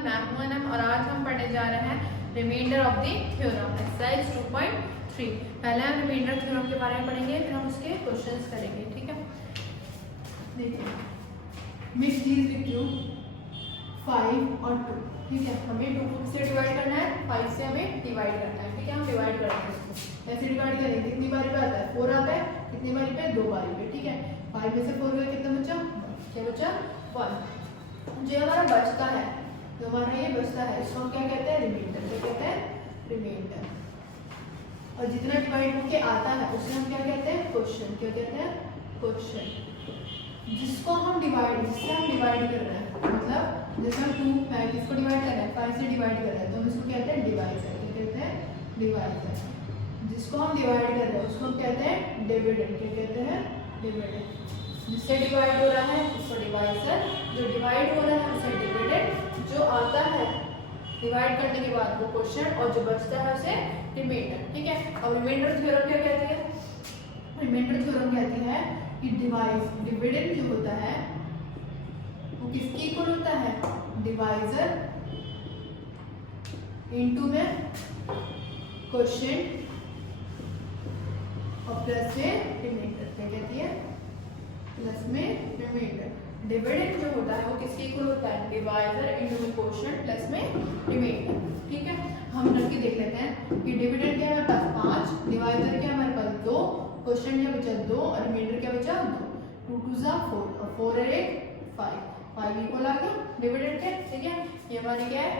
मैं हूं अनम और आज हम पढ़ने जा रहे हैं remainder of the theorem exercise 2.3। पहले हम रिमाइंडर थ्योरम के बारे में पढ़ेंगे, फिर हम उसके क्वेश्चंस करेंगे। ठीक है, देखिए मिक्स दीज विद यू 5 और 2। ठीक है, हमें 2 से डिवाइड करना है, 5 से हमें डिवाइड करना है। ठीक है, हम डिवाइड करते हैं इसको, ऐसे डिवाइड करेंगे। कितनी बारी पे आता है? 4 आता है। कितनी बारी पे? 2 बारी पे। ठीक है, 5 में से 4 गया, कितना बचा? क्या बचा? 1। जो हमारा बचता है, जो हमारा ये बचता है, इसको हम क्या कहते हैं? रिमाइंडर। क्या कहते हैं? रिमाइंडर। और जितना डिवाइड होके आता है उसे हम क्या कहते हैं? क्वेश्चन। क्या कहते हैं? क्वेश्चन। जिससे हम डिवाइड कर रहे हैं, मतलब जैसे हम 2 5 इसको डिवाइड कर रहे हैं, 5 से डिवाइड कर रहे हैं, तो हम इसको कहते हैं डिवाइजर। क्या कहते हैं? डिवाइजर। जिसको हम डिवाइड कर रहे हैं उसको हम कहते हैं डिविडेंड। क्या कहते हैं? डिविडेंड। जिससे डिवाइड हो रहा है उसको डिवाइजर, जो डिवाइड हो रहा है उसे डिविडेंड, जो आता है डिवाइड करने के बाद वो क्वेश्चन, और जो बचता है उसे रिमाइंडर। ठीक है, अब रिमाइंडर थ्योरम क्या कहती है? रिमाइंडर थ्योरम कहती है कि डिविडेंड जो होता है वो किसके इक्वल होता है? डिवाइजर इनटू में क्वोशिएंट और प्लस में रिमाइंडर। क्या कहती है? प्लस में रिमाइंडर। डिविडेंड जो होता है वो किसके इक्वल होता है? डिवाइजर इनटू में क्वोशिएंट प्लस में रिमाइंडर। ठीक है, हम करके देख लेते हैं कि डिविडेंड क्या है हमारे पास 5, डिवाइजर क्या है हमारे पास 2, क्वोशिएंट क्या बचा? 2, और रिमाइंडर क्या बचा? 2। 2 2 जा 4 और 4 और 1 5। 5 इक्वल आ गया डिविडेंड के। ठीक है, ये हमारी क्या है?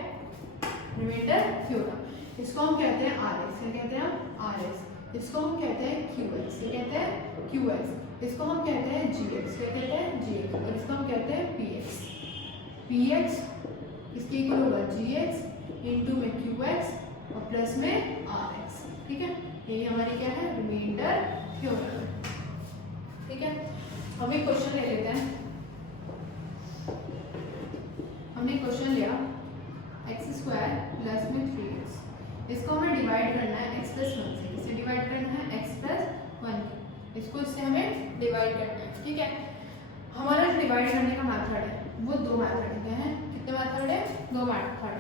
Remainder theorem. इसको हम कहते हैं आरएस। क्या कहते हैं? आरएस। इसको हम कहते हैं क्यूएक्स। क्या कहते हैं? क्यूएक्स। इसको हम कहते हैं जीएक्स। क्या कहते हैं? जीएक्स। और इसको हम कहते हैं पीएक्स। पीएक्स इसके इक्वल होगा जीएक्स इनटू में क्यूएक्स और प्लस में आरएक्स। ठीक है, ये हमारी क्या है? Remainder theorem. ठीक है, हम एक क्वेश्चन ले लेते हैं। हमने क्वेश्चन लिया x² प्लस में 3x। इसको हमें डिवाइड करना है x प्लस 1 से। इसे डिवाइड करना है x प्लस 1। इसको इससे हमें डिवाइड करना है। ठीक है, हमारा जो डिवाइड करने का मेथड है वो 2 मेथड है। कितने मेथड है? 2 मेथड है।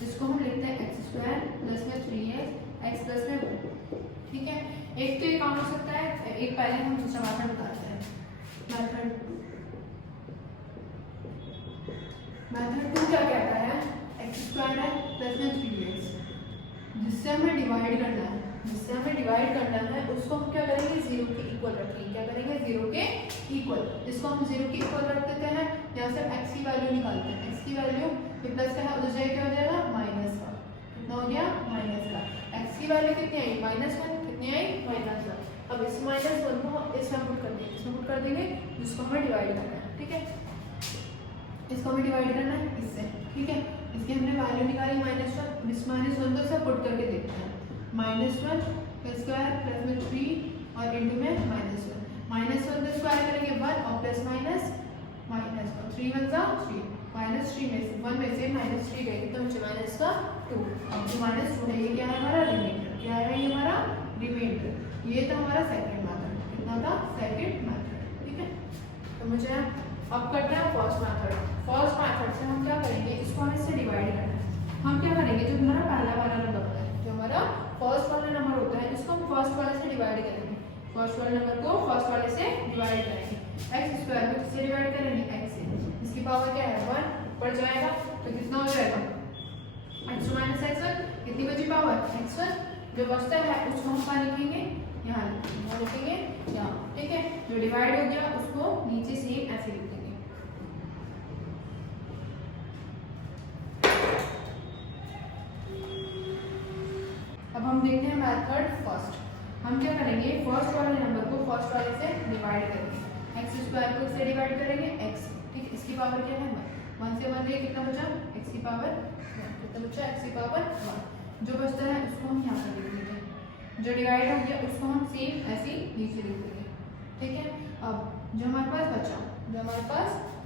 जिसको हम लिखते हैं x² प्लस में 3x x प्लस में 1। ठीक है, एक तो ये काम हो सकता है, एक पहले हम दूसरा मेथड बताते हैं। मेथड 2 क्या कहता है? x² है प्लस में 3x, जिससे हमें डिवाइड करना है। जिससे हमें डिवाइड करना है उसको हम क्या करेंगे? 0 के इक्वल रखेंगे। क्या करेंगे? 0 के इक्वल। इसको हम 0 के इक्वल रख देते हैं। यहाँ से x की वैल्यू निकालते हैं। x की वैल्यू ये प्लस का है, उधर जाए क्या हो जाएगा? माइनस का। कितना हो गया? माइनस का। x की वैल्यू कितनी आई? -1। कितनी आई? -1। अब इस -1 को इसमें पुट कर देंगे, इसमें पुट कर देंगे, जिसको हमें डिवाइड करना है। ठीक है, इसको हमें डिवाइड करना है इससे। ठीक है, इसकी हमने वैल्यू निकाली -1। इस -1 को सब पुट करके देखते हैं। -1 का स्क्वायर प्लस में 3 और इनटू में -1। -1 का स्क्वायर करेंगे 1 और प्लस माइनस माइनस और 3 1 जा 3। -3 में से 1 में से -3 गए, कितना बचा? माइनस का 2। अब जो -2 है ये क्या है? हमारा रिमाइंडर। क्या है? ये हमारा रिमाइंडर। ये था हमारा सेकंड मेथड। कितना था? Second method. ठीक है, तो मुझे अब करना है फर्स्ट मेथड। फर्स्ट मेथड से हम क्या करेंगे? इसको हम इससे डिवाइड करना है। हम क्या करेंगे? जो हमारा पहला वाला नंबर होता है, जो हमारा फर्स्ट वाला नंबर होता है, इसको हम फर्स्ट वाले से डिवाइड करेंगे। फर्स्ट वाले नंबर को फर्स्ट वाले से डिवाइड करेंगे। x² को किससे डिवाइड करेंगे? x से। इसकी पावर क्या है? 1 ऊपर जाएगा तो कितना हो जाएगा? x2 - x1। कितनी बची पावर? x1। जो बचता है उसको हम कहाँ लिखेंगे? यहाँ लिखेंगे, यहाँ। ठीक है, जो डिवाइड हो गया उसको नीचे सेम ऐसे लिख देंगे। अब हम देखते हैं मेथड फर्स्ट। हम क्या करेंगे? फर्स्ट वाले नंबर को फर्स्ट वाले से डिवाइड करेंगे। x² को इससे डिवाइड करेंगे x। ठीक, इसकी पावर क्या है? 1 से 1 गए, कितना बचा? x की पावर 1। कितना बचा? x की पावर 1। जो बचता है उसको हम यहाँ पर लिख देंगे। जो डिवाइड हो गया उसको हम सेम ऐसे नीचे लिख देंगे। ठीक है, अब जो हमारे पास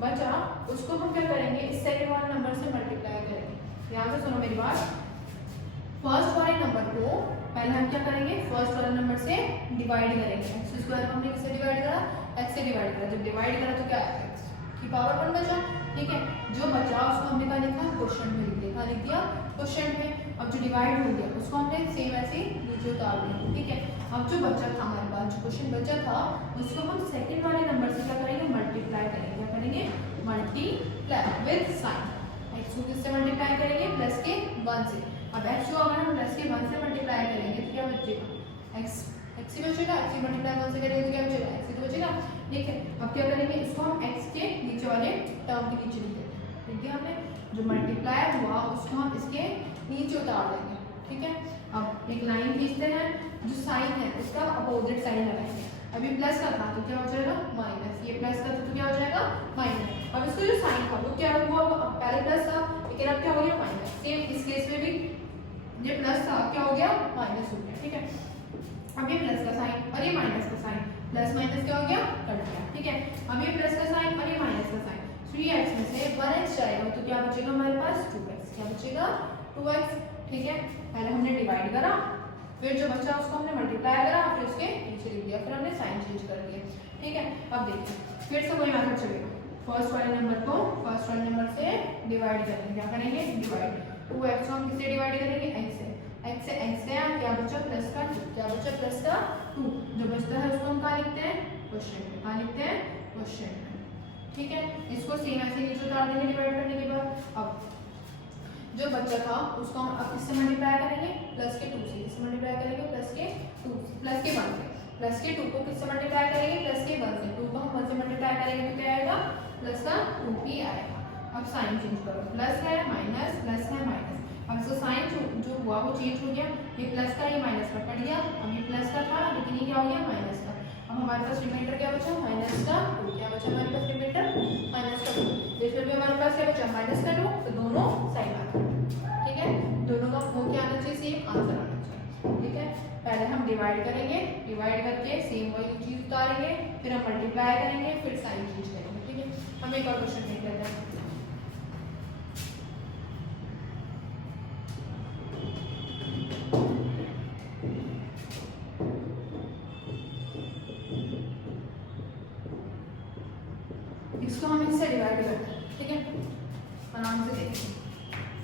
बचा उसको हम क्या करेंगे? इस सेकंड वाले नंबर से मल्टीप्लाई करेंगे। यहाँ से सुनो मेरी बात। फर्स्ट वाले नंबर को पहले हम क्या करेंगे? फर्स्ट वाले नंबर से डिवाइड करेंगे। x² को हमने किससे डिवाइड करा? x से डिवाइड करा। जब डिवाइड करा तो क्या? x की पावर 1 बचा। ठीक है, जो बचा उसको हमने क्या लिखा? क्वोशिएंट में लिख दिया। क्वेश्चन में। अब जो डिवाइड हो गया उसको हमने सेम ऐसे नीचे उतार दिया, ठीक है। अब जो बचा था हमारे पास, जो क्वेश्चन बचा था उसको हम सेकंड वाले नंबर से क्या करेंगे, मल्टीप्लाई करेंगे। क्या करेंगे, मल्टीप्लाई विद साइन। x को किससे मल्टीप्लाई करेंगे, प्लस के 1 से। अब x को अगर हम प्लस के 1 से मल्टीप्लाई करेंगे तो क्या बचेगा, x ही बचेगा। x मल्टीप्लाई 1 से करेंगे तो क्या बचेगा, x ही तो बचेगा, ठीक है। अब क्या करेंगे, इसको हम x के नीचे वाले टर्म के नीचे लिख देंगे, ठीक है। हमने जो मल्टीप्लाई हुआ उसको हम इसके नीचे उतार देंगे, ठीक है। अब एक लाइन खींचते हैं, जो साइन है उसका अपोजिट साइन लगाएंगे। अभी प्लस का था तो क्या हो जाएगा, माइनस। ये प्लस का था तो क्या हो जाएगा, माइनस। अब इसको जो साइन था वो क्या हुआ, पहले प्लस था लेकिन अब क्या हो गया, माइनस। सेम इस केस में भी ये प्लस था, क्या हो गया, माइनस हो गया, ठीक है। अब ये प्लस का साइन और ये माइनस का साइन, प्लस माइनस क्या हो गया, कट गया, ठीक है। अब ये प्लस का साइन और ये माइनस का साइन, 3x में से 1x जाएगा तो क्या बचेगा हमारे पास, 2x। क्या बचेगा, 2x, ठीक है। पहले हमने डिवाइड करा, फिर जो बचा उसको हमने मल्टीप्लाई करा, फिर उसके नीचे लिख दिया, फिर हमने साइन चेंज कर दिया, ठीक है। अब देखिए फिर से वही मेथड चलेगा। फर्स्ट वाले नंबर को फर्स्ट वाले नंबर से डिवाइड करेंगे। क्या करेंगे, डिवाइड। 2x को हम किससे डिवाइड करेंगे, x से। x से x गया, क्या बचा, प्लस का 2। क्या बचा, प्लस का 2। जो बचता है उसको हम कहाँ लिखते हैं, क्वेश्चन में। कहाँ लिखते हैं, क्वेश्चन में, ठीक है। इसको सेम ऐसे नीचे उतार देंगे डिवाइड करने के बाद। अब जो बच्चा था उसको हम अब किससे मल्टीप्लाई करेंगे, प्लस के 2 से। इससे मल्टीप्लाई करेंगे प्लस के 2 से, प्लस के 1 से। प्लस के 2 को किससे मल्टीप्लाई करेंगे, प्लस के 1 से। 2 को हम 1 से मल्टीप्लाई करेंगे तो क्या आएगा, प्लस का 2 ही आएगा। अब साइन चेंज करो, प्लस है माइनस, प्लस है माइनस। अब इसका साइन जो हुआ वो चेंज हो गया, ये प्लस का ये माइनस का कट गया। अब ये प्लस का था लेकिन ये क्या हो गया, माइनस का। अब हमारे पास रिमाइंडर क्या बचा, माइनस का 2। क्या बचा हमारे पास रिमाइंडर, माइनस का 2। इसमें भी हमारे पास क्या बचा, माइनस का 2। तो दोनों साइन आ गए, ठीक है। दोनों का वो क्या आना चाहिए, सेम आंसर आना चाहिए, ठीक है। पहले हम डिवाइड करेंगे, डिवाइड करके सेम वही चीज उतारेंगे, फिर हम मल्टीप्लाई करेंगे, फिर साइन चेंज करेंगे, ठीक है। हम एक और क्वेश्चन देख लेते हैं। इसको हम इससे डिवाइड करते हैं, ठीक है। आराम से देखते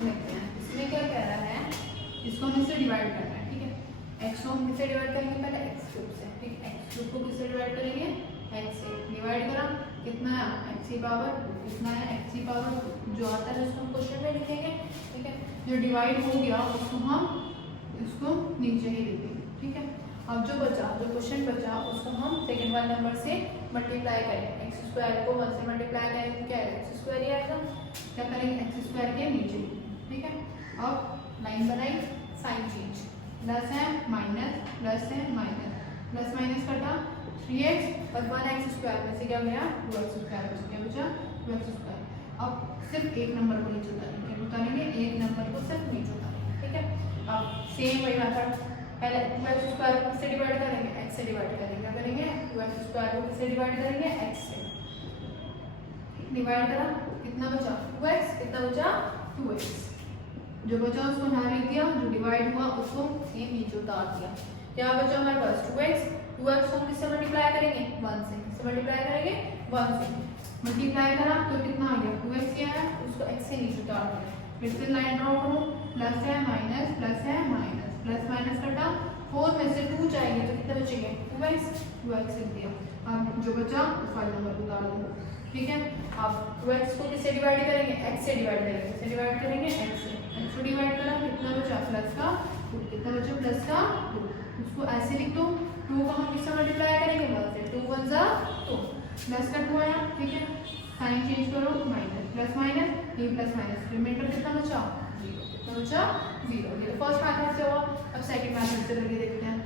हैं इसमें क्या कह रहा है। इसको हम इससे डिवाइड करना है, ठीक है। x को हम किससे डिवाइड करेंगे, पहले x³ से, ठीक है। x³ को किससे डिवाइड करेंगे, x से। डिवाइड करा, कितना है, x की पावर 2। कितना है, x की पावर 2। जो आता है उसको हम क्वेश्चन में लिखेंगे, ठीक है। जो डिवाइड हो गया उसको हम इसको नीचे ही लिखेंगे, ठीक है। अब जो बचा, जो क्वेश्चन बचा उसको हम सेकंड वाले नंबर से मल्टीप्लाई करेंगे। x² को 1 से मल्टीप्लाई करेंगे तो क्या आएगा, x² ही आएगा। क्या करेंगे, x² के नीचे, ठीक है। अब लाइन बनाई, साइन चेंज, प्लस है माइनस, प्लस है माइनस, प्लस माइनस कटा, 3x और 1x² में से क्या गया, 2x²। क्या बचा, 2x²। अब सिर्फ एक नंबर को नीचे उतारेंगे, क्या उतारेंगे, एक नंबर को सिर्फ नीचे उतारेंगे, ठीक है। अब सेम वही मेथड, पहले 2x² को किससे डिवाइड करेंगे, x से डिवाइड करेंगे। क्या करेंगे, 2x² को किससे डिवाइड करेंगे, x से। डिवाइड करा, कितना बचा, 2x। कितना बचा, 2x। जो बचा उसको यहाँ लिख दिया, जो डिवाइड हुआ उसको सेम नीचे उतार दिया। क्या बचा हमारे पास, 2x। 2x को हम किससे मल्टीप्लाई करेंगे, 1 से। किससे मल्टीप्लाई करेंगे, 1 से। मल्टीप्लाई करा तो कितना आ गया, 2x क्या है, उसको x से नीचे उतार दिया। फिर से लाइन ड्रॉ करो, प्लस है माइनस, प्लस है माइनस, प्लस माइनस कटा, 4 में से 2 जाएंगे तो कितना बचेंगे, 2x। 2x लिख दिया। अब जो बचा उस वाले नंबर को उतार दो, ठीक है। अब 2x को किससे डिवाइड करेंगे, x से डिवाइड करेंगे। किससे डिवाइड करेंगे, x से। x को डिवाइड करा, कितना बचा, प्लस का 2। कितना बचा, प्लस का 2। उसको ऐसे लिख दो, 2 को हम किससे मल्टीप्लाई करेंगे, 1 से। 2 1 जा 2, प्लस का 2 आया, ठीक है। साइन चेंज करो, माइनस, प्लस माइनस, ये प्लस माइनस, रिमाइंडर कितना बचा, 0। कितना बचा, 0। ये फर्स्ट मेथड से हुआ। अब सेकंड मेथड से करके देखते हैं।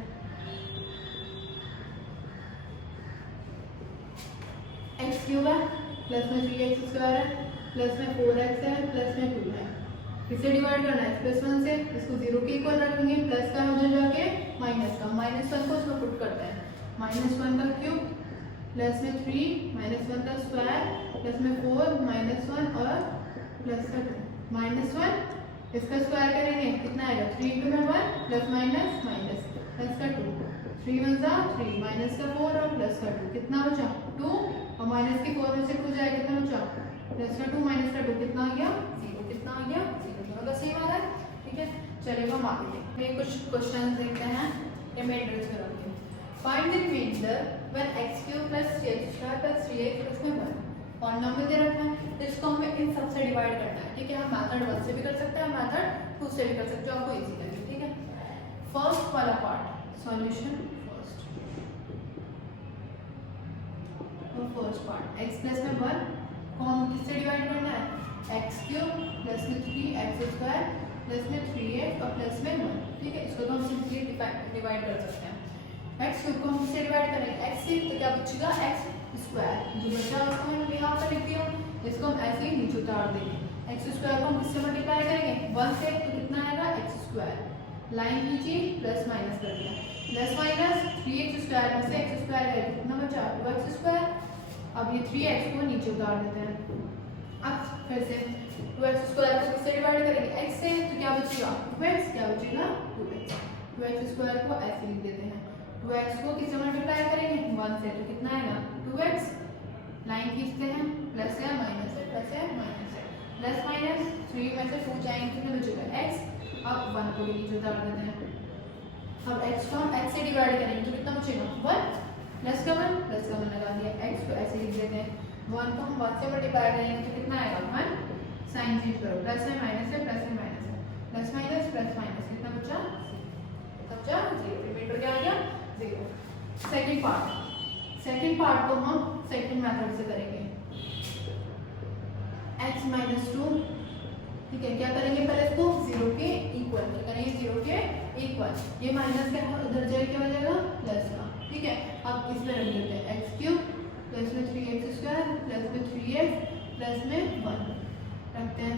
x³ है, प्लस में 3x² है, प्लस में 4x है, प्लस में 2 है। किससे डिवाइड करना है, प्लस 1 से। इसको 0 के इक्वल रखेंगे, प्लस का हो जाके माइनस का, -1 को इसमें पुट करते हैं, -1 का क्यूब, प्लस में 3, -1 का स्क्वायर, प्लस में 4, -1 और प्लस का 2, -1। इसका स्क्वायर करेंगे, कितना आएगा, 3 × 1 प्लस माइनस माइनस, प्लस का 2, 3 1 जा 3, माइनस का 4 और प्लस का 2, कितना बचा, 2। और माइनस के 4 में से 2 जाए, कितना बचा, प्लस का 2 माइनस का 2, कितना आ गया, 0। कितना आ गया, 0। दोनों का सेम आ रहा है, ठीक चलिए हम आगे देखते हैं, कुछ क्वेश्चन देखते हैं रिमाइंडर से रख के। Find the remainder when x³ + 3x² + 3x + 1 polynomial दे रखा है, तो इसको हमें इन सब से डिवाइड करना है। ठीक है, हम मेथड 1 से भी कर सकते हैं, मेथड 2 से भी कर सकते हैं, आपको इजी लगे। ठीक है, फर्स्ट वाला part solution first part x में 1 को हम किससे डिवाइड करना है, x³ + 3x² + 3x और प्लस में 1। ठीक है, इसको तो हम सिंपली डिवाइड कर सकते हैं। x³ को हम किससे डिवाइड करेंगे, x से, तो क्या बचेगा x², जो बचा उसको हम यहाँ पर लिख दिया, इसको हम ऐसे ही नीचे उतार देंगे। x² को हम किससे मल्टीप्लाई करेंगे, 1 से, तो कितना आएगा x², लाइन नीचे प्लस माइनस कर दिया, प्लस माइनस 3x² में से x² है, कितना बचा 2x²। अब ये 3x को नीचे उतार देते हैं। अब फिर से 2x² को किससे डिवाइड करेंगे, x से, तो क्या बचेगा 2x, क्या बचेगा 2x। 2x² को ऐसे लिख देते हैं, 2x को किससे मल्टीप्लाई करेंगे 1 से, तो कितना आएगा 2x, लाइन खींचते हैं, प्लस है माइनस है, प्लस है माइनस है, प्लस माइनस 3 में से 2 जाएंगे, कितना बचेगा x। अब 1 को भी नीचे उतार देते हैं। अब x को हम x से डिवाइड करेंगे, तो कितना बचेगा 1, प्लस का 1 लगा दिया, x को ऐसे लिख देते हैं। 1 को हम 1 से मल्टीप्लाई करेंगे, तो कितना आएगा 1, साइन चेंज करो, प्लस है माइनस है, प्लस है माइनस है, प्लस माइनस प्लस माइनस, कितना बचा 0, रिमाइंडर क्या आ गया 0। सेकंड पार्ट को हम सेकंड मेथड से करेंगे, x - 2। ठीक है, क्या करेंगे पहले इसको 0 के इक्वल, क्या करेंगे 0 के इक्वल, ये माइनस का उधर जाए क्या हो जाएगा प्लस का। ठीक है, अब इसमें रख देते हैं x³ प्लस में 3x² प्लस में 3x प्लस में 1 रखते हैं,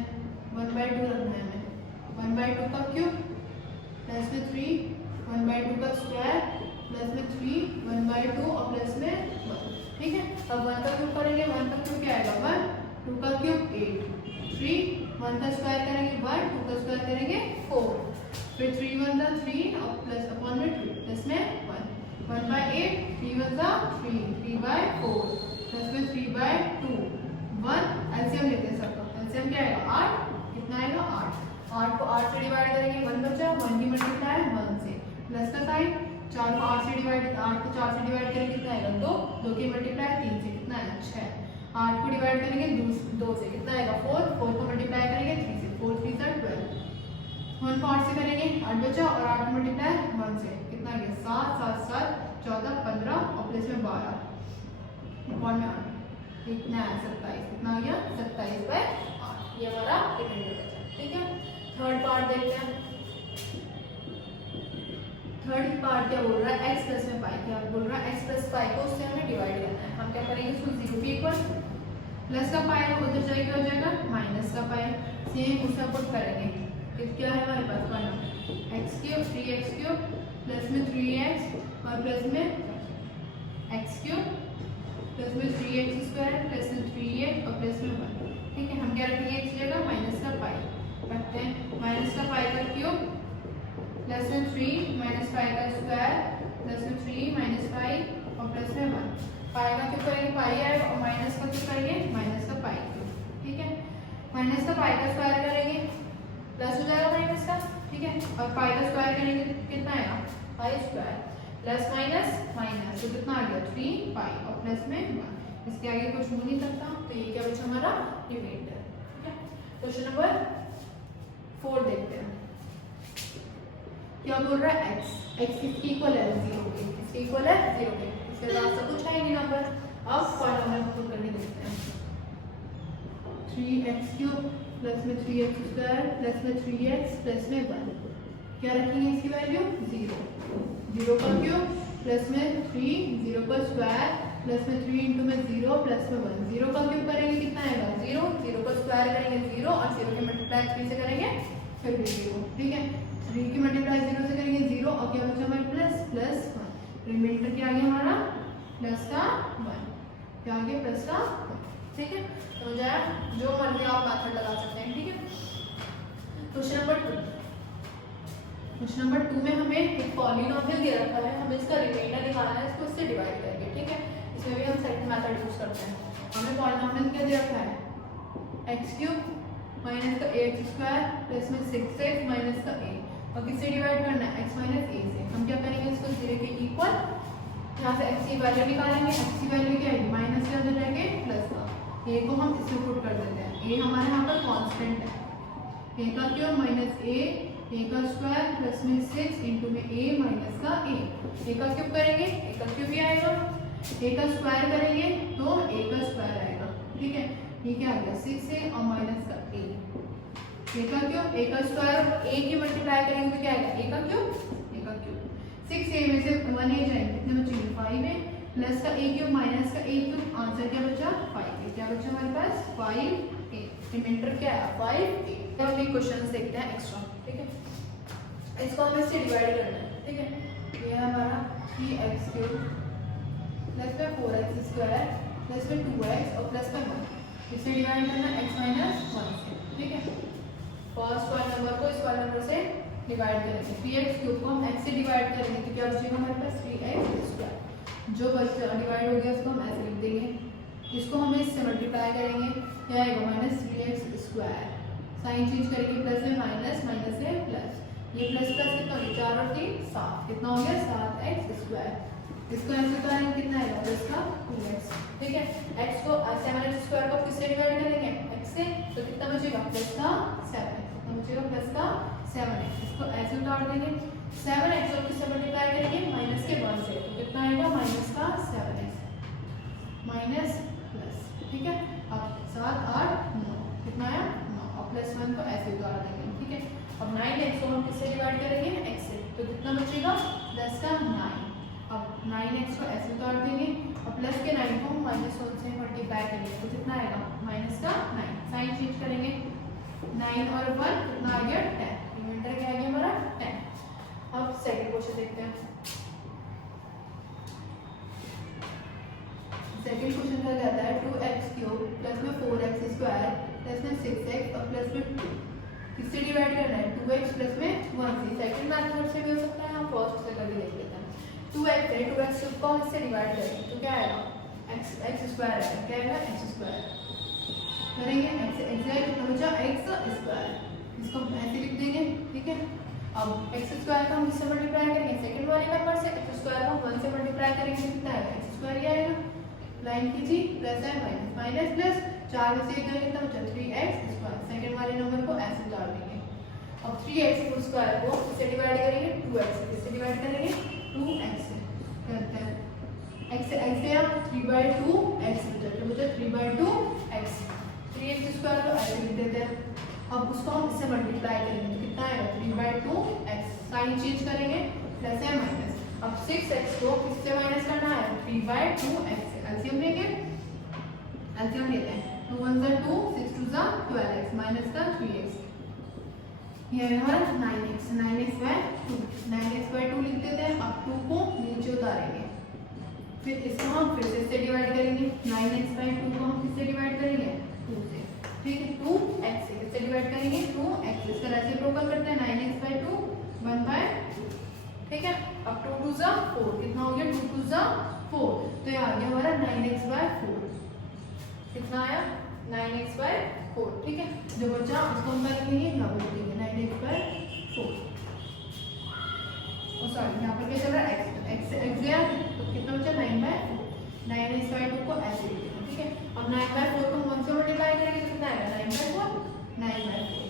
1/2 रखना है हमें, 1/2 का क्यूब प्लस में 3, 1/2 का स्क्वायर प्लस में 3, 1/2 और प्लस में 1। ठीक है, अब 1 का क्यूब करेंगे, 1 का क्यूब क्या आएगा 1, 2 का क्यूब 8, 3, 1 का स्क्वायर करेंगे 1, 2 का स्क्वायर करेंगे 4, फिर 3 1 का 3 और प्लस अपॉन में 2 प्लस में 1, 1/8, 3 1 का 3, 3/4 प्लस में 3/2, 1 एलसीएम लेते हैं सबका, एलसीएम क्या आएगा 8, कितना आएगा 8। 8 को 8 से डिवाइड करेंगे, 1 बचा, 1 की मल्टीप्लाई 1 से, प्लस का साइन, 4 को 8 से डिवाइड, 8 को 4 से डिवाइड करेंगे कितना आएगा 2, 2 की मल्टीप्लाई 3 से, कितना आएगा 6। 8 को डिवाइड करेंगे 2 से, कितना आएगा 4, 4 को मल्टीप्लाई करेंगे 3 से, 4 3 12, 1 को 8 से करेंगे 8 बचा, और 8 को मल्टीप्लाई 1 से, कितना आ गया 7, 7 7 14 15 और प्लस में 12 और में 8, कितना है 27, कितना आ गया 27/8, ये हमारा रिमाइंडर बचा। ठीक है, थर्ड पार्ट देखते हैं। थर्ड पार्ट क्या बोल रहा है, x प्लस में पाई, क्या बोल रहा है x प्लस पाई को उससे हमें डिवाइड करना है। हम क्या करेंगे, इसको 0 के इक्वल, प्लस का पाई है उधर जाएगा, हो जाएगा माइनस का पाई, सेम उसमें पुट करेंगे, क्या है हमारे पास पाई x³ 3x³ प्लस में 3x और प्लस में x³ प्लस में 3x² प्लस में 3x और प्लस में 1। ठीक है, हम क्या रखेंगे x जगह माइनस का पाई रखते हैं, माइनस का पाई का क्यूब प्लस में 3 माइनस पाई का स्क्वायर प्लस में 3 माइनस पाई और प्लस में 1। पाई का क्यूब करेंगे पाई आएगा और माइनस का क्यूब करेंगे माइनस का पाई क्यूब। ठीक है, माइनस का पाई का स्क्वायर करेंगे प्लस हो जाएगा माइनस का। ठीक है, और पाई का स्क्वायर करेंगे कितना आएगा pi square plus minus minus, तो कितना आ गया 3 पाई और प्लस में 1। इसके आगे कुछ हो नहीं सकता, तो ये क्या बचा हमारा रिमाइंडर। ठीक है, क्वेश्चन नंबर 4 देखते हैं। क्या बोल रहा है x किसकी इक्वल है 0 के, इसके इक्वल है 0 के, इसके बाद सब कुछ है नहीं नंबर। अब फॉर्मूला पुट करके देखते हैं, 3x³ प्लस में 3x² प्लस में 3x प्लस में 1, क्या रखेंगे इसकी वैल्यू 0, 0 का क्यूब प्लस में 3, 0 का स्क्वायर प्लस में 3 इंटू में 0 प्लस में 1, 0 का क्यूब करेंगे कितना आएगा 0, 0 का स्क्वायर करेंगे 0 और 0 के मल्टीप्लाई 3 से करेंगे फिर भी 0। ठीक है, 3 की मल्टीप्लाई 0 से करेंगे 0 और क्या बचा हमारे प्लस 1, रिमाइंडर क्या आ गया हमारा प्लस का 1, क्या आ गया प्लस का 1। ठीक है, समझ आया, जो मर्जी आप मेथड लगा सकते हैं। ठीक है, क्वेश्चन नंबर 2 में हमें एक पॉलिनोमियल दे रखा है, हमें इसका रिमाइंडर निकालना है, इसको इससे डिवाइड करके। ठीक है, इसमें भी हम सेकंड मेथड यूज करते हैं। हमें पॉलिनोमियल क्या दे रखा है x³ माइनस का ax² प्लस में 6x माइनस का a, और किससे डिवाइड करना है, x माइनस ए से। हम क्या करेंगे, इसको 0 के इक्वल, यहाँ से x की वैल्यू निकालेंगे, x की वैल्यू क्या है, माइनस के अंदर रहेंगे प्लस का, a को हम इसमें पुट कर देते हैं, a हमारे यहाँ पर कांस्टेंट है, a का क्यूब माइनस a का स्क्वायर प्लस में 6 इंटू में a माइनस का a का क्यूब करेंगे, a का क्यूब ही आएगा, a का स्क्वायर करेंगे तो a का स्क्वायर आएगा, ठीक है। ये क्या आ गया, 6a और माइनस का a का क्यूब, a का स्क्वायर a की मल्टीप्लाई करेंगे तो क्या आएगा, a का क्यूब 6a में से 1 a जाएंगे, कितने बचेंगे 5a प्लस का a क्यूब माइनस का a क्यूब, आंसर क्या बचा 5a, क्या बचा हमारे पास 5a, रिमाइंडर क्या है 5a। अब हम एक क्वेश्चन देखते हैं एक्स्ट्रा, ठीक है। इसको हमें इससे डिवाइड करना है, ठीक है। ये हमारा 3x क्यूब प्लस में 4x स्क्वायर प्लस में 2x और प्लस में 1, इससे डिवाइड करना है x माइनस 1 से, ठीक है। फर्स्ट वाले नंबर को इस वाले नंबर से डिवाइड करेंगे, 3x क्यूब को हम x से डिवाइड करेंगे तो क्या बचेगा हमारे पास 3x स्क्वायर, जो बच्चा डिवाइड हो गया उसको हम ऐसे लिख देंगे, इसको हमें इससे मल्टीप्लाई करेंगे, क्या आएगा minus 3x square, sign change करेंगे, प्लस में माइनस, माइनस से प्लस, ये प्लस प्लस कितना हो गया 4 और 3 7, कितना हो गया 7x स्क्वायर, इसको ऐसे करेंगे कितना आएगा प्लस का 2x, ठीक है। x को 7x स्क्वायर को किससे डिवाइड करेंगे, x से, तो कितना बचेगा प्लस का 7x, कितना बचेगा प्लस का 7x, इसको ऐसे उतार देंगे, 7x और किससे मल्टीप्लाई करेंगे माइनस के 1 से, तो कितना आएगा माइनस का 7x माइनस प्लस, ठीक है। अब 7 8 9 कितना आया 9 और प्लस 1 को ऐसे उतार देंगे, ठीक है। अब 9x को हम किससे डिवाइड करेंगे x से, तो कितना बचेगा प्लस का 9, अब 9x को ऐसे उतार देंगे और प्लस के 9 को हम माइनस 1 से मल्टीप्लाई करेंगे तो कितना आएगा माइनस का 9, साइन चेंज करेंगे, 9 और 1 कितना आ गया 10, रिमाइंडर क्या आ गया हमारा 10। अब सेकंड क्वेश्चन देखते हैं। सेकंड क्वेश्चन का कहता है 2x क्यूब प्लस में 4x स्क्वायर प्लस में 6x और प्लस में 2, किससे डिवाइड करना है 2x प्लस में 1 से, सेकंड मेथड से भी हो सकता है, हम फर्स्ट से करके देख लेते हैं। 2x है, 2x क्यूब को इससे डिवाइड करेंगे तो क्या आएगा x स्क्वायर आएगा, क्या आएगा x स्क्वायर करेंगे, x आएगा कितना बचा x स्क्वायर, इसको ऐसे लिख देंगे, ठीक है। अब x स्क्वायर का हम इससे मल्टीप्लाई करेंगे, सेकंड वाले नंबर से x स्क्वायर को 1 से मल्टीप्लाई करेंगे तो कितना आएगा x स्क्वायर ही आएगा, लाइन कीजिए प्लस है माइनस, माइनस प्लस 4 में से एक कितना बचा 3x स्क्वायर, सेकंड वाले नंबर को ऐसे उतार देंगे। अब 3x स्क्वायर को इससे डिवाइड करेंगे 2x से, किससे डिवाइड करेंगे 2x से, करते हैं x से x गया 3/2 x बचा, तो बचा 3/2 x, 3x स्क्वायर को ऐसे लिख देते हैं। अब उसको हम इससे मल्टीप्लाई करेंगे तो कितना आएगा 3/2 x, साइन चेंज करेंगे प्लस है माइनस, अब 6x को किससे माइनस करना है 3/2 x से, एलसीएम लेंगे, एलसीएम लेते हैं, 2 1 जा 2 6 2 जा 12x माइनस का 3x, ये है हमारा 9x, 9x/2 लिख देते हैं। अब 2 को नीचे उतारेंगे, फिर इसको हम फिर से इससे डिवाइड करेंगे, 9x/2 को हम किससे डिवाइड करेंगे 2 से, ठीक है, 2x से किससे डिवाइड करेंगे 2x, इसका रेसिप्रोकल करते हैं 9x/2 1/2, ठीक है। अब 2 2 जा 4, कितना हो गया 2 2 जा 4, तो ये आ गया हमारा 9x/4, कितना आया 9x/4, ठीक है। जो बचा उसको हम कर लेंगे, यहाँ पर लिखेंगे 9x/4, और सॉरी यहाँ पर क्या चल रहा है x गया तो कितना बचा 9/4, 9x/2 को ऐसे लिखेंगे, ठीक है। अब 9/4 को हम 1 से मल्टीप्लाई करेंगे तो कितना आएगा 9/4, 9/4,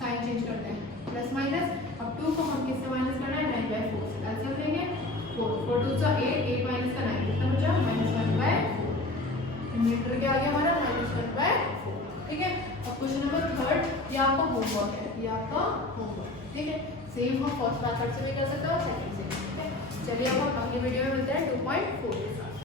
साइन चेंज करते हैं प्लस माइनस, अब 2 को हम किससे माइनस करना है 9/4 से, ऐसे लेंगे 4 4 2 8 8 माइनस का 9, कितना बचा -1/4, मीटर क्या आ गया हमारा -1/4, ठीक है। अब क्वेश्चन नंबर 3, ये आपका होमवर्क है, ये आपका होमवर्क, ठीक है। सेम हम फर्स्ट मेथड से भी कर सकते हैं और सेकंड से, ठीक है। चलिए अब हम अगली वीडियो में मिलते हैं 2.4 के साथ।